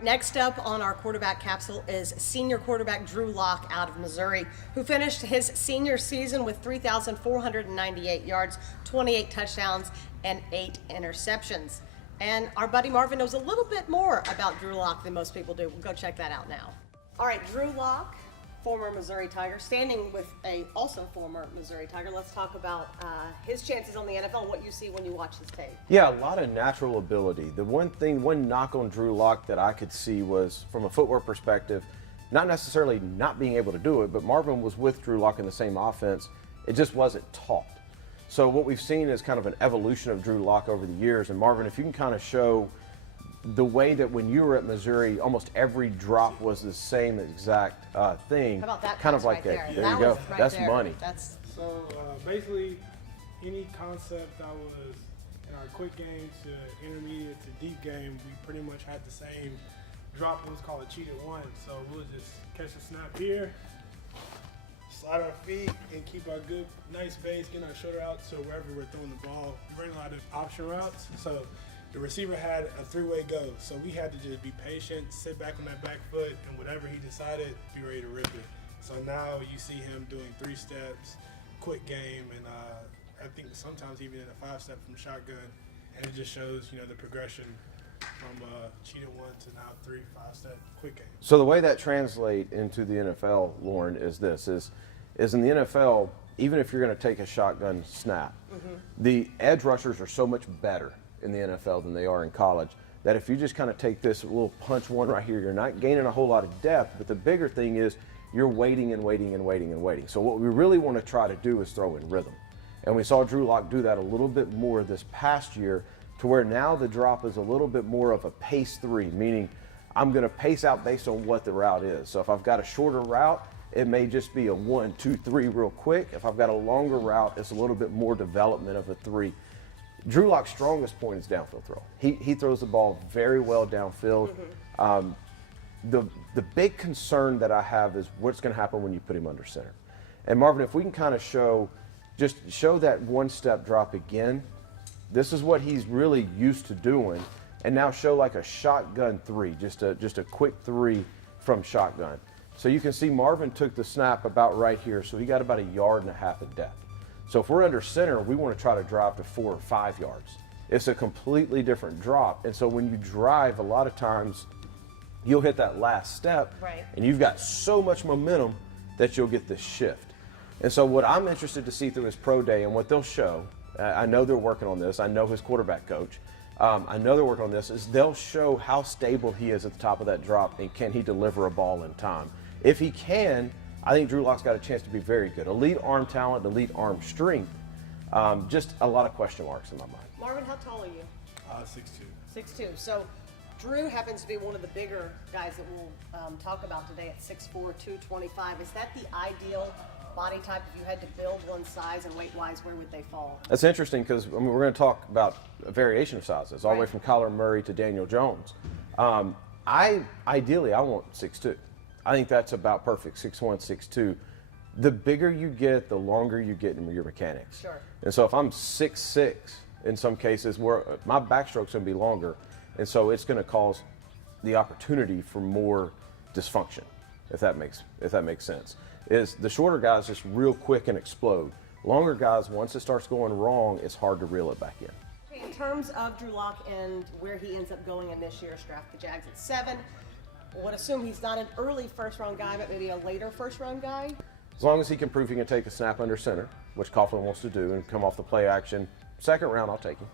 Next up on our quarterback capsule is senior quarterback Drew Lock out of Missouri, who finished his senior season with 3,498 yards, 28 touchdowns, and 8 interceptions. And our buddy Marvin knows a little bit more about Drew Lock than most people do. We'll go check that out now. All right, Drew Lock, former Missouri Tiger, standing with a also former Missouri Tiger. Let's talk about his chances on the NFL, what you see when you watch his tape. Yeah, a lot of natural ability. The one knock on Drew Lock that I could see was, from a footwork perspective, not necessarily not being able to do it, but Marvin was with Drew Lock in the same offense. It just wasn't taught. So what we've seen is kind of an evolution of Drew Lock over the years. And Marvin, if you can kind of show the way that when you were at Missouri, almost every drop was the same exact thing. How about that? Kind of like right that. There There you go. Right That's there. money. So basically, any concept that was in our quick game to intermediate to deep game, we pretty much had the same drop. It was called a cheated one. So we'll just catch a snap here, slide our feet, and keep our good, nice base, get our shoulder out. So wherever we're throwing the ball, we ran a lot of option routes. So the receiver had a three-way go. So we had to just be patient, sit back on that back foot, and whatever he decided, be ready to rip it. So now you see him doing 3 steps, quick game, and I think sometimes even in a 5-step from shotgun, and it just shows, the progression from cheated one to now 3, 5-step quick game. So the way that translates into the NFL, Lauren, is this: is in the NFL, even if you're going to take a shotgun snap, the edge rushers are so much better in the NFL than they are in college, that if you just kind of take this little punch one right here, you're not gaining a whole lot of depth, but the bigger thing is you're waiting and waiting and waiting and waiting. So what we really want to try to do is throw in rhythm. And we saw Drew Lock do that a little bit more this past year, to where now the drop is a little bit more of a pace 3, meaning I'm going to pace out based on what the route is. So if I've got a shorter route, it may just be a 1, 2, 3 real quick. If I've got a longer route, it's a little bit more development of a 3. Drew Lock's strongest point is downfield throw. He throws the ball very well downfield. The big concern that I have is what's going to happen when you put him under center. And Marvin, if we can kind of show that 1-step drop again, this is what he's really used to doing, and now show like a shotgun 3, just a quick 3 from shotgun. So you can see Marvin took the snap about right here, so he got about 1.5 yards of depth. So if we're under center, we want to try to drive to 4 or 5 yards. It's a completely different drop. And so when you drive, a lot of times you'll hit that last step, right, and you've got so much momentum that you'll get this shift. And so what I'm interested to see through his pro day and what they'll show, I know they're working on this, I know his quarterback coach, I know they're working on this, is they'll show how stable he is at the top of that drop and can he deliver a ball in time. If he can, I think Drew Lock's got a chance to be very good. Elite arm talent, elite arm strength, just a lot of question marks in my mind. Marvin, how tall are you? 6'2". 6'2". So Drew happens to be one of the bigger guys that we'll talk about today at 6'4", 225. Is that the ideal body type? If you had to build one size and weight-wise, where would they fall? That's interesting because we're going to talk about a variation of sizes, all the way Right. from Kyler Murray to Daniel Jones. Ideally, I want 6'2". I think that's about perfect, 6'1", 6'2". The bigger you get, the longer you get in your mechanics. Sure. And so if I'm 6'6", in some cases, where my backstroke's going to be longer, and so it's going to cause the opportunity for more dysfunction, if that makes sense. Is the shorter guys just real quick and explode. Longer guys, once it starts going wrong, it's hard to reel it back in. In terms of Drew Lock and where he ends up going in this year's draft, the Jags at 7. Would assume he's not an early first-round guy, but maybe a later first-round guy. As long as he can prove he can take a snap under center, which Coughlin wants to do, and come off the play action, second round, I'll take him.